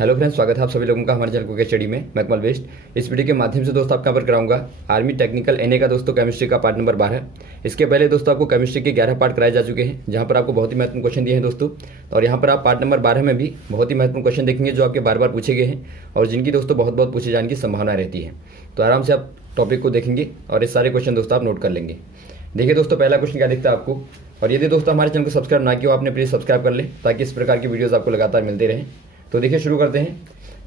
Hello friends, स्वागत है आप सभी लोगों का हमारे चैनल के स्टडी में। मैं कमल वेस्ट। इस वीडियो के माध्यम से दोस्तों आपका पर कराऊंगा आर्मी टेक्निकल एनए का दोस्तों केमिस्ट्री का पार्ट नंबर 12। इसके पहले दोस्तों आपको केमिस्ट्री के 11 पार्ट कराए जा चुके हैं, जहां पर आपको बहुत ही महत्वपूर्ण क्वेश्चन दिए हैं दोस्तों। और यहाँ पर आप पार्ट नंबर 12 में भी बहुत ही महत्वपूर्ण क्वेश्चन देखेंगे जो आपके बार बार पूछे गए हैं और जिनकी दोस्तों बहुत पूछे जाने की संभावना रहती है। तो आराम से आप टॉपिक को देखेंगे और ये सारे क्वेश्चन दोस्तों आप नोट कर लेंगे। देखिए दोस्तों, पहला क्वेश्चन क्या दिखता है आपको। और यदि दोस्तों हमारे चैनल को सब्सक्राइब ना किया हो, आपने प्लीज सब्सक्राइब कर ले ताकि इस प्रकार की वीडियोस आपको लगातार मिलते रहें। तो देखिए शुरू करते हैं।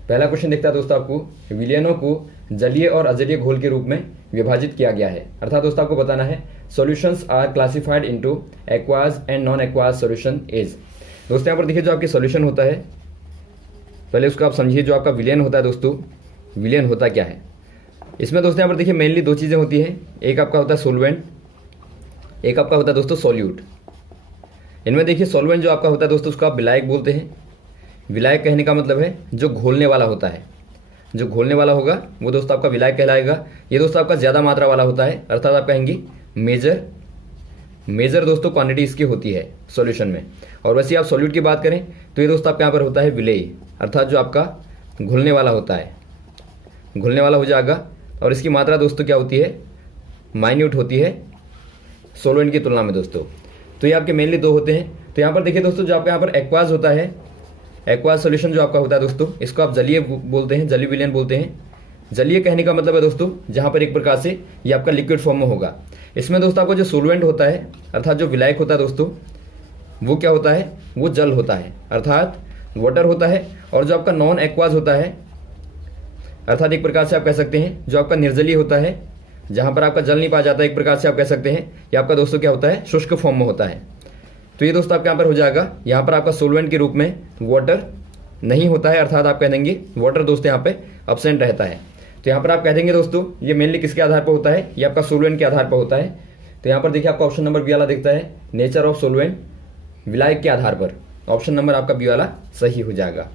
पहला क्वेश्चन दिखता है दोस्तों आपको, विलयनों को जलीय और अजलीय घोल के रूप में विभाजित किया गया है। अर्थात दोस्तों आपको बताना है solutions are classified into aqueous and non aqueous solution is. दोस्तों यहाँ पर देखिए जो आपके सॉल्यूशन होता है, पहले उसको आप समझिए। जो आपका विलयन होता है दोस्तों, विलयन होता क्या है। इसमें दोस्तों यहाँ पर देखिए मेनली दो चीज़ें होती हैं। एक आपका होता है सोलवेंट, एक आपका होता है दोस्तों सॉल्यूट। इनमें देखिए सॉल्वेंट जो आपका होता है दोस्तों उसको आप विलायक बोलते हैं। विलायक कहने का मतलब है जो घोलने वाला होता है। जो घोलने वाला होगा वो दोस्तों आपका विलायक कहलाएगा। ये दोस्तों आपका ज़्यादा मात्रा वाला होता है, अर्थात आप कहेंगे मेजर दोस्तों क्वांटिटी इसकी होती है सॉल्यूशन में। और वैसे आप सॉल्यूट की बात करें तो ये दोस्तों आपके यहाँ पर होता है विलेय, अर्थात जो आपका घुलने वाला होता है, घुलने वाला हो जाएगा। और इसकी मात्रा दोस्तों क्या होती है, माइन्यूट होती है सॉल्वेंट की तुलना में दोस्तों। तो ये आपके मेनली दो होते हैं। तो यहाँ पर देखिए दोस्तों जो आपके यहाँ पर एक्वास होता है, एक्वास सॉल्यूशन जो आपका होता है दोस्तों, इसको आप जलीय बोलते हैं, जलीय विलयन बोलते हैं। जलीय कहने का मतलब है दोस्तों जहाँ पर एक प्रकार से ये आपका लिक्विड फॉर्म में होगा। इसमें दोस्तों आपको जो सोलवेंट होता है अर्थात जो विलायक होता है दोस्तों, वो क्या होता है, वो जल होता है अर्थात वाटर होता है। और जो आपका नॉन एक्वास होता है अर्थात एक प्रकार से आप कह सकते हैं जो आपका निर्जलीय होता है, जहाँ पर आपका जल नहीं पाया जाता, एक प्रकार से आप कह सकते हैं ये आपका दोस्तों क्या होता है, शुष्क फॉर्म में होता है। तो ये दोस्तों आपके यहाँ पर हो जाएगा, यहाँ पर आपका सोलवेंट के रूप में वाटर नहीं होता है, अर्थात आप कह देंगे वाटर दोस्तों यहाँ पे एब्सेंट रहता है। तो यहाँ पर आप कह देंगे दोस्तों ये मेनली किसके आधार पर होता है, ये आपका सोलवेंट के आधार पर होता है। तो यहाँ पर देखिए आपका ऑप्शन नंबर बी वाला दिखता है, नेचर ऑफ सोलवेंट, विलायक के आधार पर। ऑप्शन नंबर आपका बी वाला सही हो जाएगा।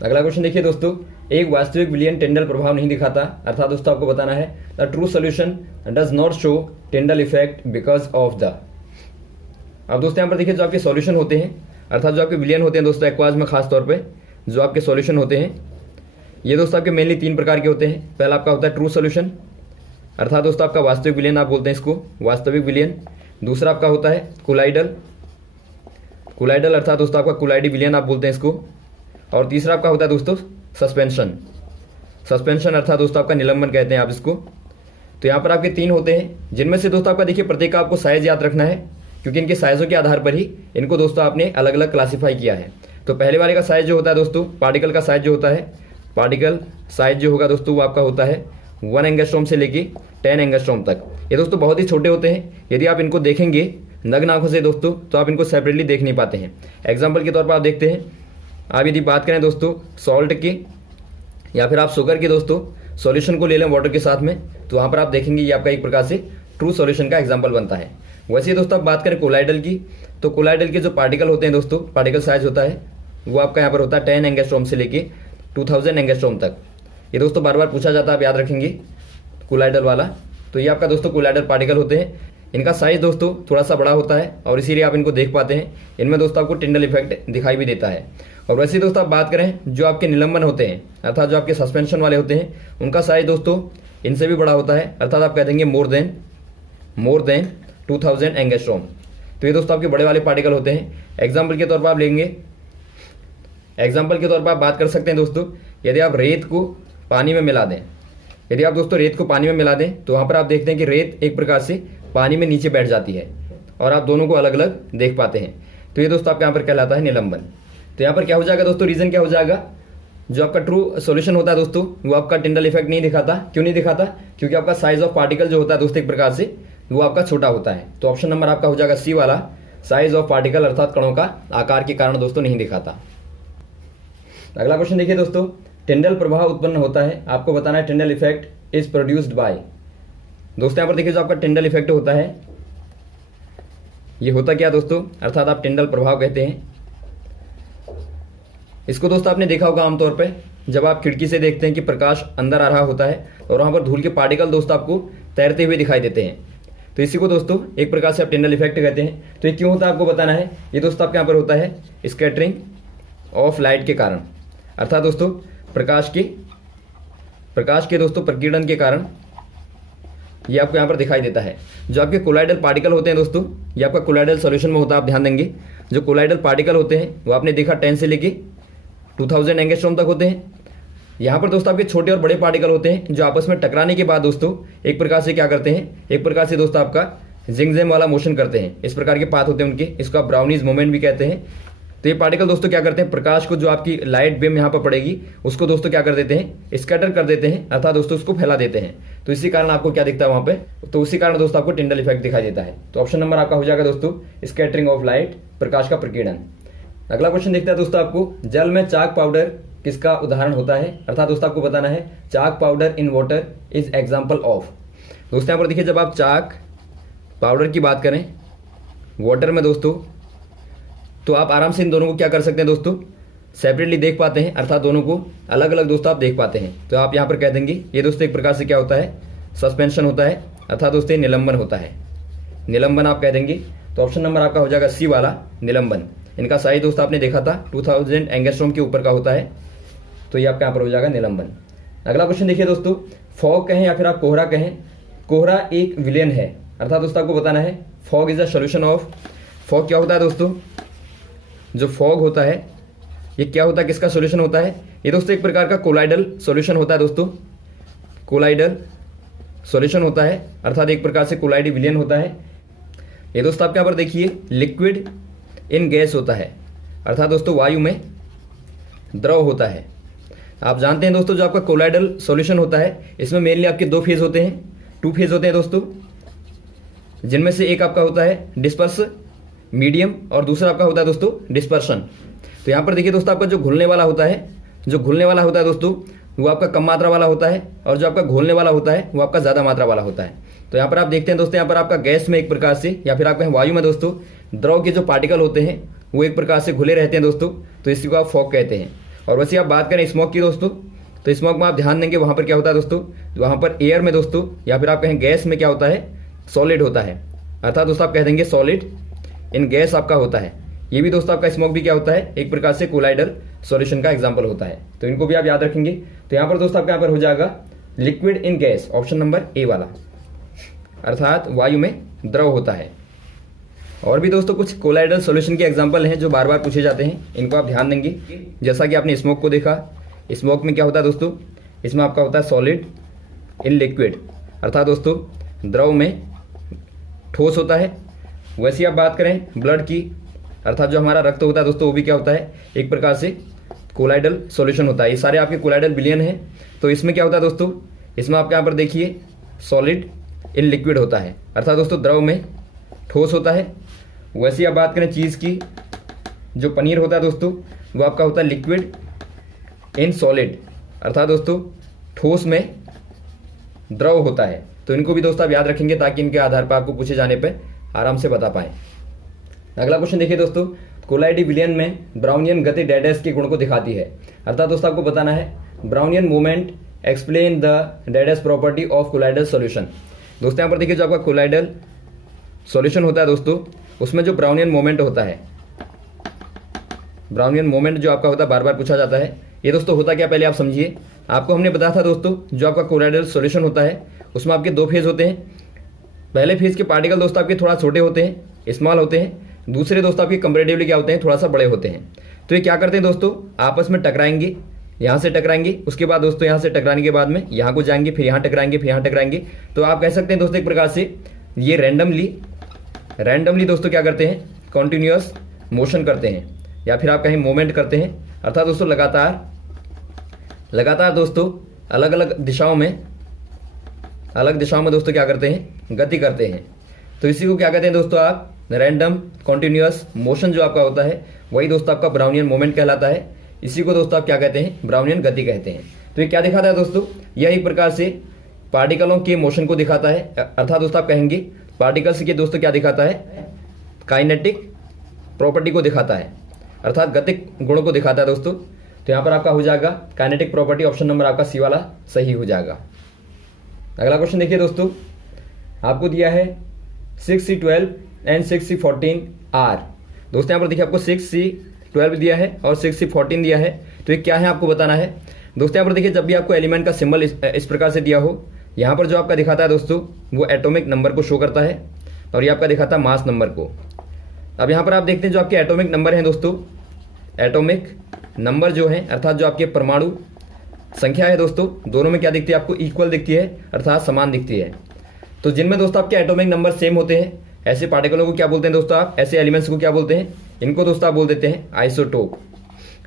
अगला क्वेश्चन देखिए दोस्तों, एक वास्तविक विलयन टेंडल प्रभाव नहीं दिखाता, अर्थात दोस्तों आपको बताना है the true solution does not show Tyndall effect because of the. अब दोस्तों यहाँ पर देखिए जो आपके सॉल्यूशन होते हैं अर्थात जो आपके विलयन होते हैं दोस्तों एक्वास में खास तौर पे जो आपके सॉल्यूशन होते हैं, ये दोस्तों आपके मेनली तीन प्रकार के होते हैं। पहला आपका होता है ट्रू सॉल्यूशन, अर्थात दोस्तों आपका वास्तविक विलयन आप बोलते हैं इसको, वास्तविक विलयन। दूसरा आपका होता है कोलाइडल, कोलाइडल अर्थात दोस्तों आपका कोलाइडी विलयन आप बोलते हैं इसको। और तीसरा आपका होता है दोस्तों सस्पेंशन, सस्पेंशन अर्थात दोस्तों आपका निलंबन कहते हैं आप इसको। तो यहाँ पर आपके तीन होते हैं, जिनमें से दोस्तों आपका देखिए प्रत्येक का आपको साइज याद रखना है, क्योंकि इनके साइजों के आधार पर ही इनको दोस्तों आपने अलग अलग क्लासीफाई किया है। तो पहले वाले का साइज जो होता है दोस्तों, पार्टिकल का साइज जो होता है, पार्टिकल साइज जो होगा दोस्तों वो आपका होता है 1 एंगस्ट्रॉम से लेके 10 एंगस्ट्रॉम तक। ये दोस्तों बहुत ही छोटे होते हैं, यदि आप इनको देखेंगे नग्न आंखों से दोस्तों तो आप इनको सेपरेटली देख नहीं पाते हैं। एग्जाम्पल के तौर पर आप देखते हैं, आप यदि बात करें दोस्तों सॉल्ट की या फिर आप शुगर के दोस्तों सॉल्यूशन को ले लें वाटर के साथ में, तो वहाँ पर आप देखेंगे ये आपका एक प्रकार से ट्रू सॉल्यूशन का एग्जाम्पल बनता है। वैसे ही दोस्तों आप बात करें कोलाइडल की, तो कोलाइडल के जो पार्टिकल होते हैं दोस्तों, पार्टिकल साइज होता है वो आपका यहाँ पर होता है 10 एंगस्ट्रॉम से लेके 2000 एंगस्ट्रॉम तक। ये दोस्तों बार बार पूछा जाता है, आप याद रखेंगे कोलाइडल वाला। तो ये आपका दोस्तों कोलाइडल पार्टिकल होते हैं, इनका साइज दोस्तों थोड़ा सा बड़ा होता है और इसीलिए आप इनको देख पाते हैं। इनमें दोस्तों आपको टिंडल इफेक्ट दिखाई भी देता है। और वैसे ही दोस्तों आप बात करें जो आपके निलंबन होते हैं अर्थात जो आपके सस्पेंशन वाले होते हैं, उनका साइज दोस्तों इनसे भी बड़ा होता है, अर्थात आप कह देंगे मोर देन 2000 एंगस्ट्रॉम। तो ये दोस्तों आपके बड़े वाले पार्टिकल होते हैं। एग्जाम्पल के तौर पर आप लेंगे, एग्जाम्पल के तौर पर आप बात कर सकते हैं दोस्तों, यदि आप रेत को पानी में मिला दें, यदि आप दोस्तों रेत को पानी में मिला दें तो वहाँ पर आप देखते हैं कि रेत एक प्रकार से पानी में नीचे बैठ जाती है और आप दोनों को अलग अलग देख पाते हैं। तो ये दोस्तों आपके यहाँ पर कहलाता है निलंबन। तो यहाँ पर क्या हो जाएगा दोस्तों, रीजन क्या हो जाएगा, जो आपका ट्रू सॉल्यूशन होता है दोस्तों वो आपका टिंडल इफेक्ट नहीं दिखाता। क्यों नहीं दिखाता, क्योंकि आपका साइज ऑफ पार्टिकल जो होता है दोस्तों एक प्रकार से वो आपका छोटा होता है। तो ऑप्शन नंबर आपका हो जाएगा सी वाला, साइज ऑफ पार्टिकल अर्थात कणों का आकार के कारण दोस्तों नहीं दिखाता। अगला क्वेश्चन देखिए दोस्तों, टिंडल प्रभाव उत्पन्न होता है, आपको बताना है Tyndall effect is produced by. दोस्तों यहाँ पर देखिए जो आपका टिंडल इफेक्ट होता है ये होता क्या दोस्तों, अर्थात आप टिंडल प्रभाव कहते हैं इसको। दोस्तों आपने देखा होगा आमतौर पे जब आप खिड़की से देखते हैं कि प्रकाश अंदर आ रहा होता है और वहां पर धूल के पार्टिकल दोस्तों आपको तैरते हुए दिखाई देते हैं, तो इसी को दोस्तों एक प्रकार से आप टिंडल इफेक्ट कहते हैं। तो ये क्यों होता है आपको बताना है। ये दोस्तों आपके यहाँ पर होता है स्कैटरिंग ऑफ लाइट के कारण, अर्थात दोस्तों प्रकाश के दोस्तों प्रकीर्णन के कारण ये आपको यहाँ पर दिखाई देता है। जो आपके कोलाइडल पार्टिकल होते हैं दोस्तों, ये आपका कोलाइडल सॉल्यूशन में होता है, आप ध्यान देंगे। जो कोलाइडल पार्टिकल होते हैं वो आपने देखा 10 से लेके 2000 एंगस्ट्रॉम तक होते हैं। यहाँ पर दोस्तों आपके छोटे और बड़े पार्टिकल होते हैं जो आपस में टकराने के बाद दोस्तों एक प्रकार से क्या करते हैं, एक प्रकार से दोस्तों आपका जिंगजेम वाला मोशन करते हैं। इस प्रकार के पाथ होते हैं उनके, इसको आप ब्राउनीज मूवमेंट भी कहते हैं। तो ये पार्टिकल दोस्तों क्या करते हैं, प्रकाश को जो आपकी लाइट बीम यहाँ पर पड़ेगी उसको दोस्तों क्या कर देते हैं, स्कैटर कर देते हैं, अर्थात दोस्तों उसको फैला देते हैं। तो इसी कारण आपको क्या दिखता है वहाँ पे, तो उसी कारण दोस्तों आपको टिंडल इफेक्ट दिखाई देता है। तो ऑप्शन नंबर आपका हो जाएगा दोस्तों स्कैटरिंग ऑफ लाइट, प्रकाश का प्रकीर्णन। अगला क्वेश्चन देखते हैं दोस्तों, आपको जल में चाक पाउडर किसका उदाहरण होता है, अर्थात दोस्तों आपको बताना है chalk powder in water is example of. दोस्तों यहाँ पर देखिए, जब आप चाक पाउडर की बात करें वाटर में दोस्तों, तो आप आराम से इन दोनों को क्या कर सकते हैं दोस्तों, सेपरेटली देख पाते हैं, अर्थात दोनों को अलग अलग दोस्तों आप देख पाते हैं। तो आप यहाँ पर कह देंगे ये दोस्तों एक प्रकार से क्या होता है, सस्पेंशन होता है, अर्थात दोस्तों निलंबन होता है, निलंबन आप कह देंगे। तो ऑप्शन नंबर आपका हो जाएगा सी वाला, निलंबन। इनका साइज दोस्तों आपने देखा था 2000 एंगस्ट्रॉम के ऊपर का होता है, तो ये आपका यहाँ पर हो जाएगा निलंबन। अगला क्वेश्चन देखिए दोस्तों, फॉग कहें या फिर आप कोहरा कहें, कोहरा एक विलेन है, अर्थात दोस्तों आपको बताना है fog is a solution of. Fog क्या होता है दोस्तों, जो फॉग होता है ये क्या होता है, किसका सॉल्यूशन होता है, ये दोस्तों एक प्रकार का कोलाइडल सॉल्यूशन होता है दोस्तों, कोलाइडल सॉल्यूशन होता है, अर्थात एक प्रकार से कोलाइडी विलेन होता है। ये दोस्तों आप यहाँ पर देखिए लिक्विड इन गैस होता है, अर्थात दोस्तों वायु में द्रव होता है। आप जानते हैं दोस्तों जो आपका कोलाइडल सॉल्यूशन होता है इसमें मेनली आपके दो फेज होते हैं, 2 फेज होते हैं दोस्तों, जिनमें से एक आपका होता है डिस्पर्स मीडियम और दूसरा आपका होता है दोस्तों डिस्पर्शन। तो यहाँ पर देखिए दोस्तों आपका जो घुलने वाला होता है, जो घुलने वाला होता है दोस्तों वो आपका कम मात्रा वाला होता है, और जो आपका घोलने वाला होता है वो आपका ज़्यादा मात्रा वाला होता है। तो यहाँ पर आप देखते हैं दोस्तों, यहाँ पर आपका गैस में एक प्रकार से या फिर आप कहें वायु में दोस्तों द्रव के जो पार्टिकल होते हैं वो एक प्रकार से घुले रहते हैं दोस्तों, तो इसी को आप फॉग कहते हैं। और वैसे आप बात करें स्मोक की दोस्तों, तो स्मोक में आप ध्यान देंगे वहाँ पर क्या होता है दोस्तों, वहाँ पर एयर में दोस्तों या फिर आप कहें गैस में क्या होता है, सॉलिड होता है, अर्थात दोस्तों आप कह देंगे सॉलिड इन गैस आपका होता है। ये भी दोस्तों आपका स्मोक भी क्या होता है, एक प्रकार से कोलाइडल सॉल्यूशन का एग्जांपल होता है, तो इनको भी आप याद रखेंगे। तो यहाँ पर दोस्तों आपका यहाँ पर हो जाएगा liquid in gas, option number A वाला, अर्थात वायु में द्रव होता है। और भी दोस्तों कुछ कोलाइडल सॉल्यूशन के एग्जांपल हैं जो बार बार पूछे जाते हैं, इनको आप ध्यान देंगे। जैसा कि आपने स्मोक को देखा, स्मोक में क्या होता है दोस्तों, इसमें आपका होता है सॉलिड इन लिक्विड, अर्थात दोस्तों द्रव में ठोस होता है। वैसे आप बात करें ब्लड की, अर्थात जो हमारा रक्त होता है दोस्तों वो भी क्या होता है, एक प्रकार से कोलाइडल सॉल्यूशन होता है। ये सारे आपके कोलाइडल विलेन हैं। तो इसमें क्या होता है दोस्तों, इसमें आप यहाँ पर देखिए सॉलिड इन लिक्विड होता है, अर्थात दोस्तों द्रव में ठोस होता है। वैसे आप बात करें चीज़ की, जो पनीर होता है दोस्तों वो आपका होता है लिक्विड इन सॉलिड, अर्थात दोस्तों ठोस में द्रव होता है। तो इनको भी दोस्तों आप याद रखेंगे ताकि इनके आधार पर आपको पूछे जाने पर आराम से बता पाएँ। अगला क्वेश्चन देखिए दोस्तों, कोलाइडी विलेन में ब्राउनियन गति डैडेस के गुण को दिखाती है, अर्थात दोस्तों आपको बताना है ब्राउनियन मूवमेंट एक्सप्लेन द डैडेस प्रॉपर्टी ऑफ कोलाइडल सॉल्यूशन। दोस्तों यहाँ पर देखिए जो आपका कोलाइडल सॉल्यूशन होता है दोस्तों उसमें जो ब्राउनियन मोमेंट होता है, ब्राउनियन मोमेंट जो आपका होता है बार बार पूछा जाता है। ये दोस्तों होता क्या, पहले आप समझिए। आपको हमने बताया था दोस्तों जो आपका कोलाइडल सॉल्यूशन होता है उसमें आपके 2 फेज होते हैं। पहले फेज के पार्टिकल दोस्तों आपके थोड़ा छोटे होते हैं, स्मॉल होते हैं। दूसरे दोस्तों आपके कंपेरेटिवली क्या होते हैं, थोड़ा सा बड़े होते हैं। तो ये क्या करते हैं दोस्तों, आपस में टकराएंगे, यहाँ से टकराएंगे, उसके बाद दोस्तों यहाँ से टकराने के बाद में यहाँ को जाएंगे, फिर यहाँ टकराएंगे, फिर यहाँ टकराएंगे। तो आप कह सकते हैं दोस्तों एक प्रकार से ये रैंडमली दोस्तों क्या करते हैं, कॉन्टिन्यूअस मोशन करते हैं, या फिर आप कहें मूवमेंट करते हैं, अर्थात दोस्तों लगातार दोस्तों अलग अलग दिशाओं में दोस्तों क्या करते हैं, गति करते हैं। तो इसी को क्या कहते हैं दोस्तों आप, रैंडम कॉन्टिन्यूअस मोशन जो आपका होता है वही दोस्तों आपका ब्राउनियन मोमेंट कहलाता है। इसी को दोस्तों आप क्या कहते हैं, ब्राउनियन गति कहते हैं। तो ये क्या दिखाता है दोस्तों, यह एक प्रकार से पार्टिकलों के मोशन को दिखाता है, अर्थात दोस्तों आप कहेंगे पार्टिकल्स के दोस्तों क्या दिखाता है, काइनेटिक प्रॉपर्टी को दिखाता है, अर्थात गतिक गुणों को दिखाता है दोस्तों। तो यहाँ पर आपका हो जाएगा काइनेटिक प्रॉपर्टी, ऑप्शन नंबर आपका सी वाला सही हो जाएगा। अगला क्वेश्चन देखिए दोस्तों, आपको दिया है 6C12 एंड 6C14 आर। दोस्तों यहाँ पर देखिए आपको 6C12 दिया है और 6C14 दिया है। तो तो ये क्या है आपको बताना है दोस्तों। यहाँ पर देखिए, जब भी आपको एलिमेंट का सिंबल इस प्रकार से दिया हो, यहाँ पर जो आपका दिखाता है दोस्तों वो एटॉमिक नंबर को शो करता है और ये आपका दिखाता है मास नंबर को। अब यहाँ पर आप देखते हैं जो आपके एटॉमिक नंबर हैं दोस्तों, एटॉमिक नंबर जो है अर्थात जो आपके परमाणु संख्या है दोस्तों, दोनों में क्या दिखती है आपको, इक्वल दिखती है अर्थात समान दिखती है। तो जिनमें दोस्तों आपके एटॉमिक नंबर सेम होते हैं, ऐसे पार्टिकलों को क्या बोलते हैं दोस्तों आप, ऐसे एलिमेंट्स को क्या बोलते हैं, इनको दोस्तों आप बोल देते हैं आइसोटोप।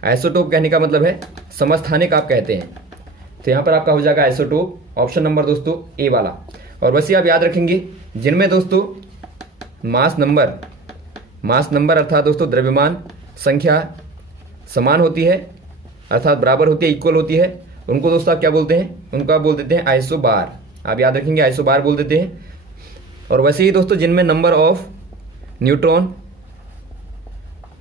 आइसोटोप कहने का मतलब है समस्थानिक आप कहते हैं। तो यहाँ पर आपका हो जाएगा आइसोटोप, ऑप्शन नंबर दोस्तों ए वाला। और वैसे आप याद रखेंगे जिनमें दोस्तों मास नंबर अर्थात दोस्तों द्रव्यमान संख्या समान होती है अर्थात बराबर होती है, इक्वल होती है, उनको दोस्तों आप क्या बोलते हैं, उनको आप बोल देते हैं आइसोबार। आप याद रखेंगे आइसोबार बोल देते हैं। और वैसे ही दोस्तों जिनमें नंबर ऑफ न्यूट्रॉन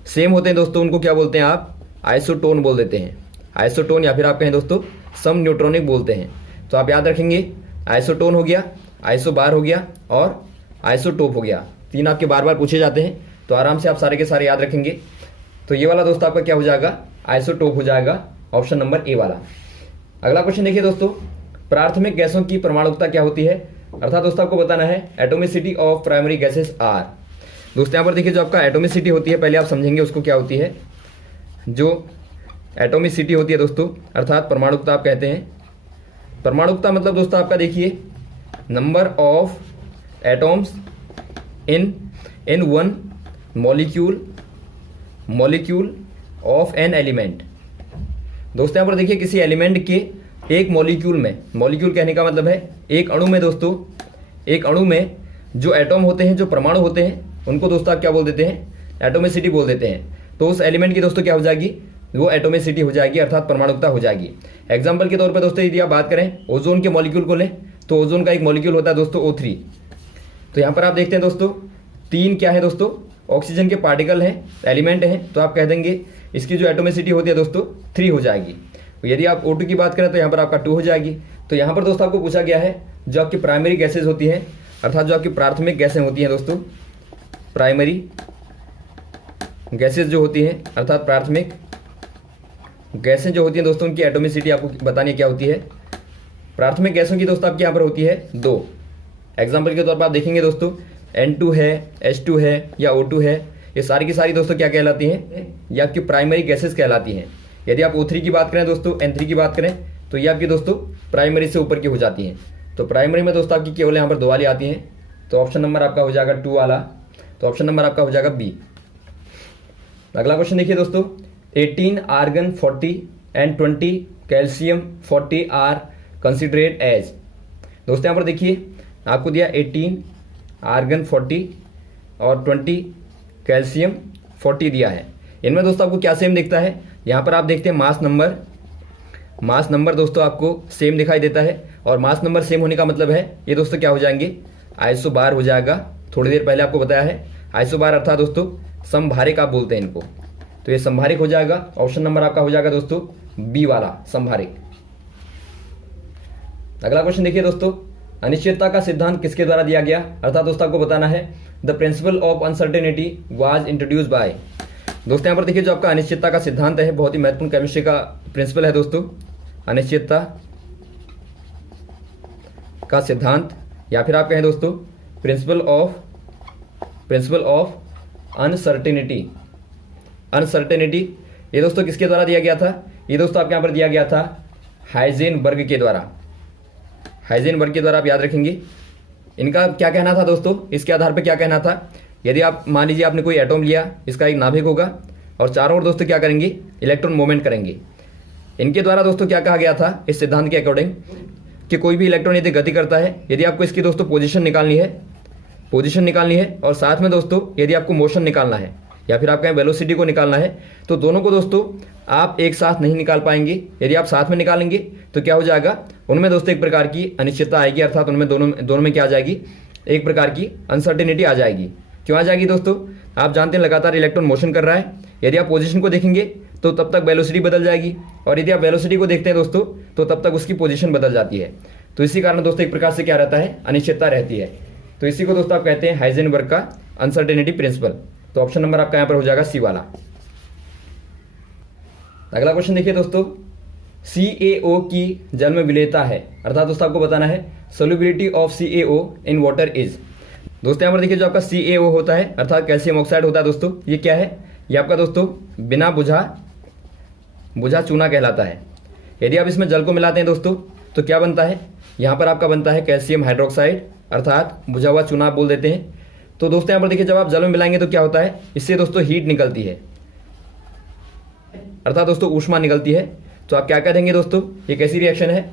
सेम होते हैं दोस्तों, उनको क्या बोलते हैं आप, आइसोटोन बोल देते हैं। आइसोटोन या फिर आप कहें दोस्तों सम न्यूट्रॉनिक बोलते हैं। तो आप याद रखेंगे आइसोटोन हो गया, आइसोबार हो गया और आइसोटोप हो गया। तीन आपके बार बार पूछे जाते हैं, तो आराम से आप सारे के सारे याद रखेंगे। तो ये वाला दोस्तों आपका क्या हो जाएगा, आइसोटोप हो जाएगा, ऑप्शन नंबर ए वाला। अगला क्वेश्चन देखिए दोस्तों, प्राथमिक गैसों की परमाणुकता क्या होती है, अर्थात दोस्तों आपको बताना है atomicity of primary gases are. दोस्तों यहाँ पर देखिए जो आपका एटोमिसिटी होती है, पहले आप समझेंगे उसको क्या होती है। जो एटोमिसिटी होती है दोस्तों अर्थात परमाणुकता आप कहते हैं। परमाणुकता मतलब दोस्तों आपका देखिए number of atoms in one molecule of an element. दोस्तों यहाँ पर देखिए किसी एलिमेंट के एक मॉलिक्यूल में, मॉलिक्यूल कहने का मतलब है एक अणु में दोस्तों, एक अणु में जो एटॉम होते हैं, जो परमाणु होते हैं, उनको दोस्तों आप क्या बोल देते हैं, एटोमिसिटी बोल देते हैं। तो उस एलिमेंट की दोस्तों क्या हो जाएगी, वो एटोमिसिटी हो जाएगी अर्थात परमाणुकता हो जाएगी। एग्जाम्पल के तौर पर दोस्तों यदि आप बात करें ओजोन के मॉलिक्यूल को लें, तो ओजोन का एक मॉलिक्यूल होता है दोस्तों O3। तो यहाँ पर आप देखते हैं दोस्तों तीन क्या है दोस्तों, ऑक्सीजन के पार्टिकल हैं, एलिमेंट हैं, तो आप कह देंगे इसकी जो एटोमिसिटी होती है दोस्तों 3 हो जाएगी। यदि आप O2 की बात करें तो यहाँ पर आपका 2 हो जाएगी। तो यहाँ पर दोस्तों आपको पूछा गया है जो आपकी प्राइमरी गैसेज होती हैं अर्थात जो आपकी प्राथमिक गैसें होती हैं दोस्तों, प्राइमरी गैसेज जो होती हैं अर्थात प्राथमिक गैसें जो होती हैं दोस्तों, उनकी एटोमिसिटी आपको बतानी क्या होती है। प्राथमिक गैसों की दोस्तों आपके यहाँ पर होती है 2। एग्जाम्पल के तौर पर आप देखेंगे दोस्तों N2 है, H2 है या O2 है, ये सारी की सारी दोस्तों क्या कहलाती हैं, ये आपकी प्राइमरी गैसेस कहलाती हैं। यदि आप O3 की बात करें दोस्तों, N3 की बात करें, तो ये आपकी दोस्तों प्राइमरी से ऊपर की हो जाती हैं। तो प्राइमरी में दोस्तों आपकी केवल यहाँ पर 2 वाली आती हैं। तो ऑप्शन नंबर आपका हो जाएगा 2 वाला। तो ऑप्शन नंबर आपका हो जाएगा बी। अगला क्वेश्चन देखिए दोस्तों, 18 argon 40 and 20 calcium 40 are considered as. दोस्तों यहाँ पर देखिए आपको दिया 18 आर्गन 40 और 20 कैल्शियम 40 दिया है। इनमें दोस्तों आपको क्या सेम दिखता है, यहाँ पर आप देखते हैं मास नंबर दोस्तों आपको सेम दिखाई देता है। और मास नंबर सेम होने का मतलब है ये दोस्तों क्या हो जाएंगे, आइसोबार हो जाएगा। थोड़ी देर पहले आपको बताया है आइसोबार अर्थात दोस्तों संभारिक आप बोलते हैं इनको। तो ये संभारिक हो जाएगा, ऑप्शन नंबर आपका हो जाएगा दोस्तों बी वाला संभारिक। अगला क्वेश्चन देखिए दोस्तों, अनिश्चितता का सिद्धांत किसके द्वारा दिया गया, अर्थात दोस्तों आपको बताना है the principle of uncertainty was introduce by. दोस्तों यहाँ पर देखिए जो आपका अनिश्चितता का सिद्धांत है, बहुत ही महत्वपूर्ण केमिस्ट्री का प्रिंसिपल है दोस्तों, अनिश्चितता का सिद्धांत या फिर आप कहें दोस्तों प्रिंसिपल ऑफ अनसर्टेनिटी। ये दोस्तों किसके द्वारा दिया गया था, ये दोस्तों आपके यहाँ पर दिया गया था हाइजेनबर्ग के द्वारा। हाइजेनबर्ग के द्वारा आप याद रखेंगे। इनका क्या कहना था दोस्तों, इसके आधार पर क्या कहना था, यदि आप मान लीजिए आपने कोई एटॉम लिया, इसका एक नाभिक होगा और चारों ओर दोस्तों क्या करेंगे, इलेक्ट्रॉन मूवमेंट करेंगे। इनके द्वारा दोस्तों क्या कहा गया था इस सिद्धांत के अकॉर्डिंग कि कोई भी इलेक्ट्रॉन यदि गति करता है, यदि आपको इसकी दोस्तों पोजीशन निकालनी है और साथ में दोस्तों यदि आपको मोशन निकालना है या फिर आप कहें वेलोसिटी को निकालना है, तो दोनों को दोस्तों आप एक साथ नहीं निकाल पाएंगे। यदि आप साथ में निकालेंगे तो क्या हो जाएगा, उनमें दोस्तों एक प्रकार की अनिश्चितता आएगी अर्थात उनमें दोनों में क्या आ जाएगी, एक प्रकार की अनसर्टेनिटी आ जाएगी। क्यों आ जाएगी दोस्तों, आप जानते हैं लगातार इलेक्ट्रॉन मोशन कर रहा है, यदि आप पोजीशन को देखेंगे तो तब तक वेलोसिटी बदल जाएगी और यदि आप वेलोसिटी को देखते हैं दोस्तों तो तब तक उसकी पोजीशन बदल जाती है। तो इसी कारण दोस्तों एक प्रकार से क्या रहता है, अनिश्चितता रहती है। तो इसी को दोस्तों आप कहते हैं हाइजेनबर्ग का अनसर्टेनिटी प्रिंसिपल। तो ऑप्शन नंबर आपका यहाँ पर हो जाएगा सी वाला। अगला क्वेश्चन देखिए दोस्तों, CaO की जल में विलेयता है, अर्थात दोस्तों आपको बताना है solubility of CaO in water is. दोस्तों यहाँ पर देखिए जो आपका CaO होता है अर्थात कैल्शियम ऑक्साइड होता है दोस्तों, ये क्या है, ये आपका दोस्तों बिना बुझा चूना कहलाता है। यदि आप इसमें जल को मिलाते हैं दोस्तों तो क्या बनता है, यहाँ पर आपका बनता है कैल्शियम हाइड्रोक्साइड अर्थात बुझा हुआ चूना आप बोल देते हैं। तो दोस्तों यहाँ पर देखिए जब आप जल में मिलाएंगे तो क्या होता है, इससे दोस्तों हीट निकलती है अर्थात दोस्तों ऊष्मा निकलती है। तो आप क्या करेंगे दोस्तों, एक ऐसी रिएक्शन है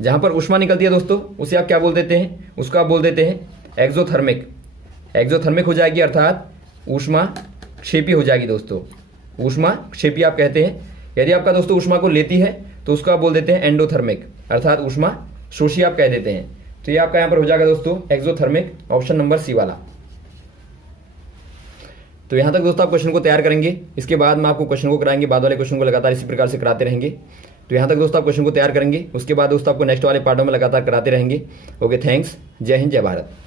जहाँ पर ऊष्मा निकलती है दोस्तों, उसे आप क्या बोल देते हैं, उसको आप बोल देते हैं एक्सोथर्मिक। एक्सोथर्मिक हो जाएगी अर्थात ऊष्मा क्षेपी हो जाएगी दोस्तों, ऊष्मा क्षेपी आप कहते हैं। यदि आपका दोस्तों ऊष्मा को लेती है तो उसको आप बोल देते हैं एंडोथर्मिक अर्थात ऊष्मा शोषी आप कह देते हैं। तो ये आपका यहाँ पर हो जाएगा दोस्तों एक्सोथर्मिक, ऑप्शन नंबर सी वाला। तो यहाँ तक दोस्तों आप क्वेश्चन को तैयार करेंगे, इसके बाद में आपको क्वेश्चन को कराएंगे, बाद वाले क्वेश्चन को लगातार इसी प्रकार से कराते रहेंगे। तो यहाँ तक दोस्तों आप क्वेश्चन को तैयार करेंगे, उसके बाद दोस्तों आपको नेक्स्ट वाले पार्टों में लगातार कराते रहेंगे। ओके, थैंक्स, जय हिंद, जय भारत।